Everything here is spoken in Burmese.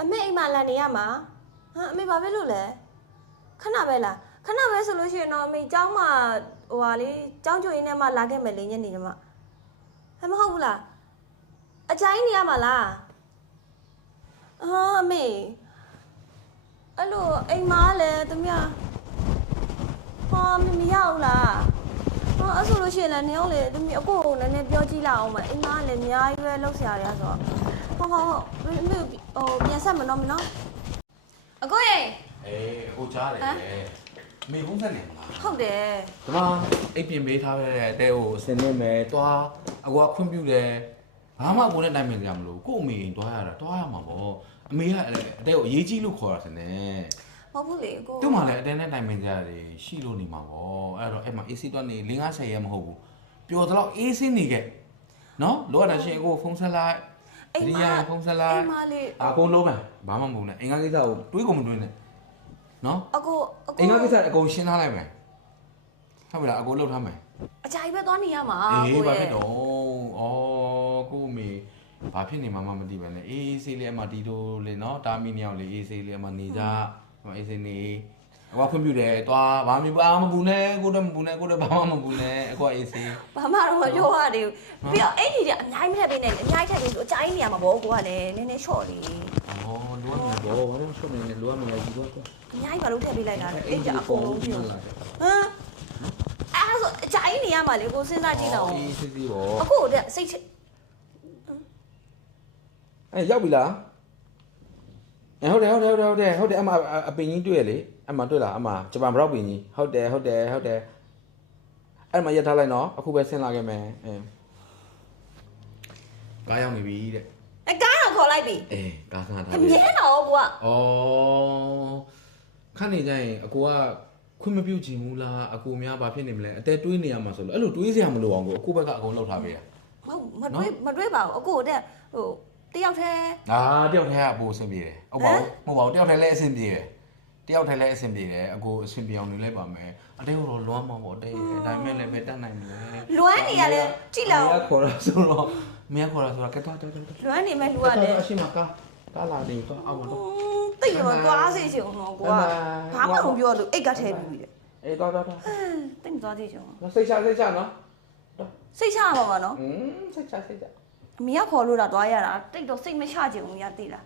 အမေအိမ်မှာလာနေရမှာဟမ်အမေဘာဖြစ်လို့လဲခဏပဲလားခဏပဲဆိုလို့ရှိရင်တော့အမေเจ้าမှာဟိုဟာလေเจ้าချိုရင်းနဲ့မှလာခဲ့မယ်လေညနေညမှာဟမ်မဟုတ်ဘူးလားအချိုင်းနေရမှာလားဟာအမေအဲ့လိုအိမ်မှာလည်းသူများဟာမမရဘူးလားဟာအဲ့ဆိုလို့ရှိရင်လည်းနေအောင်လေသူမျိုးအကိုကိုလည်းနည်းနည်းပြောကြည့်လိုက်အောင်မအိမ်မှာလည်းအများကြီးပဲလှုပ်ရှားရဆိုတော့ ဟုတ်ဟုတ်ဟုတ်မမေဟိုပြန်ဆက်မနော်မနော်အကိုရေအေးအခုကြားတယ်လေမေဖုန်းဆက်နေမလားဟုတ်တယ်ဒီမှာအိပ်ပြင်ပေးထားခဲ့တဲ့အတဲကိုဆင်းနေမယ်တွားအကွာခွင့်ပြုတယ်ဘာမှအကိုနဲ့တိုင်ပင်ကြမလို့ကို့အမေတွားရတာတွားရမှာပေါ့အမေကအတဲကိုအရေးကြီးလို့ခေါ်တာဆင်းနေမဟုတ်ဘူးလေအကိုသူ့မှာလည်းအတဲနဲ့တိုင်ပင်ကြရတယ်ရှိလို့နေမှာပေါ့အဲ့တော့အဲ့မှာ AC တွားနေ5 50ရဲမဟုတ်ဘူးပျော်တော့ AC နေခဲ့နော်လောရတာရှင်ကိုဖုန်းဆက်လိုက် အိမ်ဒီမှာရဖုန်းဆက်လိုက်အိမ်မှာလေအကုန်လုံးမယ်ဘာမှမဟုတ်နဲ့အင်္ဂါကိစ္စကိုတွေးကုန်မတွေးနဲ့နော်အကိုအအင်္ဂါကိစ္စကိုအကုန်ရှင်းထားလိုက်မယ်ဟုတ်ပြီလားအကုန်လုပ်ထားမယ်အကြိုက်ပဲသွားနေရမှာအေးကိုဘာရဲ့ဖြစ်တော့ဩကိုမေဘာဖြစ်နေမှမမသိပါနဲ့အေးဆေးလေးအမတီတို့လေနော်တာမီနှစ်ယောက်လေအေးဆေးလေးအမနေကြအေးဆေးနေ အကွာခွင့်ပြုတယ်တွားဘာမှမဘာမှမဘူးနဲ့ကိုတော့မဘူးနဲ့ကိုတော့ဘာမှမဘူးနဲ့အကွာအေးဆေးဘာမှတော့မပြောရသေးဘူးပြီးတော့အဲ့ဒီကအများကြီးမထည့်ပေးနဲ့အများကြီးထည့်ပေးဆိုအကြိုက်နေရမှာပေါ့ကိုကလည်းနည်းနည်း short လေးဩလူရမယ်ဘောဘာလို့ရှုပ်နေလဲလူရမယ်လေဒီတော့အများကြီးဘာလို့ထည့်ပေးလိုက်တာလဲအဲ့ကြအကုန်လုံးပြဟမ်အဲ့ဒါဆိုအကြိုက်နေရမှာလေကိုစဉ်းစားကြည့်တော့အေးဆေးဆေးဘောအကိုတဲ့စိတ်ချအဲရောက်ပြီလား အဲဟုတ်တယ်ဟုတ်တယ်ဟုတ်တယ်ဟုတ်တယ်ဟုတ်တယ်အမအပင်ကြီးတွေ့ရလေအမတွေ့လားအမဂျပန်ဘရောက်ပင်ကြီးဟုတ်တယ်ဟုတ်တယ်ဟုတ်တယ်အဲ့မှာရထားလိုက်နော်အခုပဲဆင်းလာခဲ့မယ်အဲကားရောက်နေပြီတဲ့အကားတော့ခေါ်လိုက်ပြီအေးကားဆန်းထားအပြီမြဲတော့ကိုကဩခန့်နေကြရင်အကိုကခွင့်မပြုချင်ဘူးလားအကိုများဘာဖြစ်နေမလဲအတဲတွေးနေရမှာဆိုလို့အဲ့လိုတွေးစရာမလိုအောင်ကိုအကိုဘက်ကအကုန်လောက်ထားပေးရဟုတ်မတွေးမတွေးပါဘူးအကိုတဲ့ဟို တယောက်တည်းအာတယောက်တည်းကအပိုအဆင်ပြေတယ်ဟုတ်ပါဘူးမဟုတ်ပါဘူးတယောက်တည်းလည်းအဆင်ပြေတယ်တယောက်တည်းလည်းအဆင်ပြေတယ်အကိုအဆင်ပြေအောင်နေလိုက်ပါမယ်အတဲကတော့လွမ်းမှာပေါ့တဲ့ဒါပေမဲ့လည်းပဲတတ်နိုင်မလဲလွမ်းနေရလဲကြည့်လောက်မင်းကခေါ်တာဆိုတော့မင်းကခေါ်တာဆိုတော့ကဲတော့တော့တော့လွမ်းနေမဲ့လူကလည်းအရှိမကားကားလာတယ်တော့အောက်မှာတော့တိတ်ရောသွားစေချင်အောင်တော့ကိုကဘာမှမပြောလို့အိတ်ကထဲပြီးတယ်အေးတော့တော့တော့တိတ်မသွားစေချင်အောင်စိတ်ချစိတ်ချနော်စိတ်ချရမှာပါနော်อืมစိတ်ချစိတ်ချ အမေကခေါ်လို့တာသွားရတာတိတ်တော့စိတ်မချချင်ဘူးရသိလား